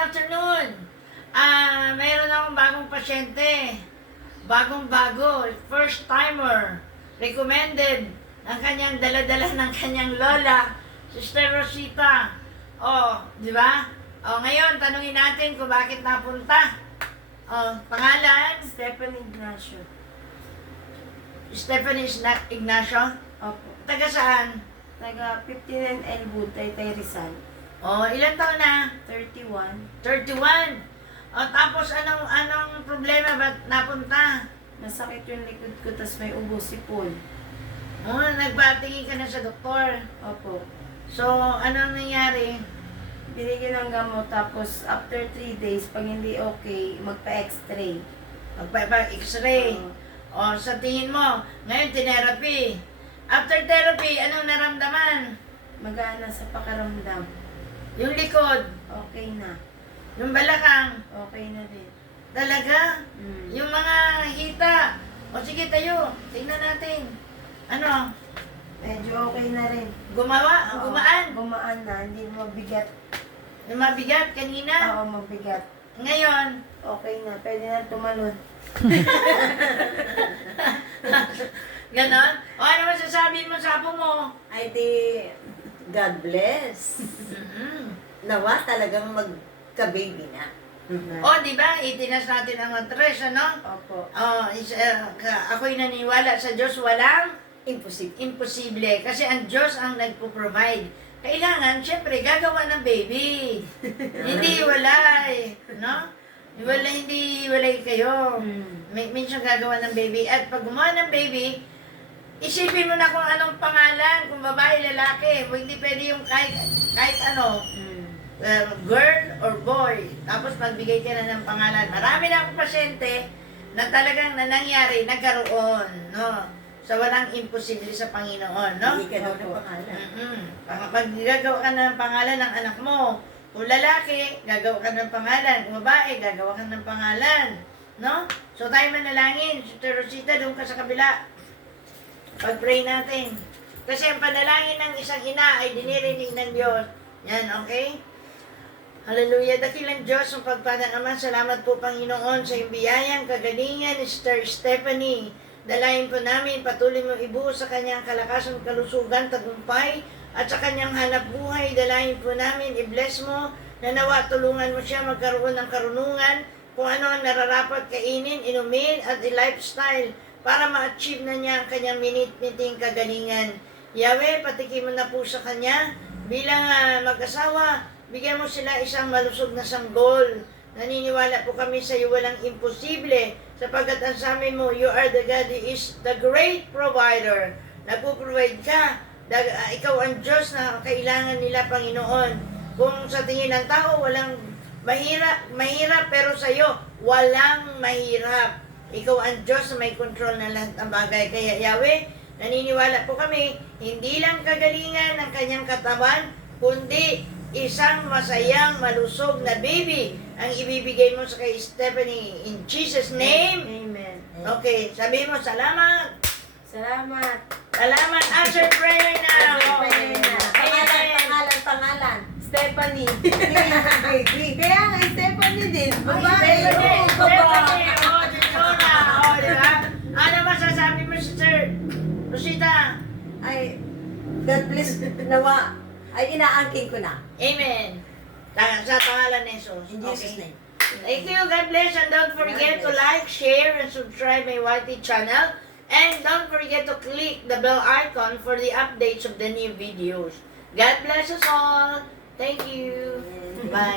afternoon. Mayroon akong bagong pasyente. Bagong-bago, first timer. Recommended ng kanyang dala-dala ng kanyang lola, Sister Rosita. Oh, di ba? Oh, ngayon tanungin natin kung bakit napunta. Oh, pangalan? Stephanie Ignacio. Stephanie Ignacio. Opo. Taga saan? Taga 59 Elwood, Taytay Rizal. Oh, ilan taon na? 31. 31. O, tapos anong problema? Ba't napunta? Nasakit yung likod ko, tas may ubo si Paul. Oh, nagpatingin ka na sa doktor. Opo. So, anong nangyari? Binigyan ng gamot, tapos after 3 days, pag hindi okay, magpa-x-ray. Magpa-x-ray. Oo. O, sa tingin mo, ngayon therapy. After therapy, anong naramdaman? Magana sa pakaramdam. Yung likod, Okay na. yung balakang, Okay na din. talaga? Mm. Yung mga hita. O sige tayo, tingnan natin. Ano? Medyo okay na rin. Gumawa? Oo, Gumaan? Gumaan na, hindi mabigat. Yung mabigat kanina? Oo, mabigat. Ngayon? Okay na, pwede na tumalon. Ganon? O ano masasabi mo sa apo mo? Ay di, God bless. Nawa talagang magka-baby na. O, di ba? Itinas natin ang matres, ano? Opo. Ako'y naniwala sa Diyos, walang Imposible. imposible. Kasi ang Diyos ang nagpo-provide. Kailangan, syempre, gagawa ng baby. Hindi walay. No? Hindi walay kayo. Minsan gagawa ng baby. At pag gumawa ng baby, isipin mo na kung anong pangalan, kung babae, lalaki. Hindi pwede yung kahit ano. Girl or boy. Tapos magbigay ka na ng pangalan. Marami na akong pasyente na talagang nangyari, nagkaroon, no? So walang imposible sa Panginoon, no? Hindi ka daw ng pangalan. Maggagawa ka ng pangalan ng anak mo. Kung lalaki, gagawa ka ng pangalan. Kung babae, gagawa ka ng pangalan, no? So tayo manalangin. Sister Rosita, doon ka sa kabila. Pag-pray natin. Kasi ang panalangin ng isang ina ay dinirinig ng Diyos. Yan, okay? Hallelujah. Dakilang Diyos, ang pagpadang Ama, salamat po Panginoon sa iyong biyayang kagalingan ni Sister Stephanie. Dalayan po namin, patuloy mo ibuhos sa kanyang kalakasan, kalusugan, tagumpay, at sa kanyang hanap buhay. Dalayan po namin, i-bless mo, na nawa tulungan mo siya magkaroon ng karunungan, kung ano ang nararapat kainin, inumin, at i-lifestyle, para ma-achieve na niya ang kanyang minit-miting kagalingan. Yahweh, patikin mo na po sa kanya, bilang mag-asawa, bigyan mo sila isang malusog na sanggol. Naniniwala po kami sa iyo, walang imposible, sapagkat ang sabi mo, you are the God who is the great provider. Nagpo-provide ka. Ikaw ang Diyos na kailangan nila, Panginoon. Kung sa tingin ng tao, walang mahirap, pero sa iyo, walang mahirap. Ikaw ang Diyos na may control na lahat ng bagay. Kaya Yahweh, naniniwala po kami, hindi lang kagalingan ng kanyang katawan, kundi isang masayang, malusog na baby ang ibibigay mo sa kay Stephanie. In Jesus' name. Amen. Okay, sabi mo, salamat. Salamat. Salamat. Answer prayer na. Answer prayer na. Pangalan. Stephanie. Kaya nga, Stephanie din. Babae. Stephanie. Oo, babae. Oh, Diyona. Oh, di ba? Ano masasabi mo, Sister Rosita? Ay, God bless. Nawa, ay inaangkin ko na. Amen. Sa pangalan ni Jesus. In Jesus' name. Thank you. God bless. And don't forget to like, share, and subscribe my YT channel. And don't forget to click the bell icon for the updates of the new videos. God bless us all. Thank you. Bye.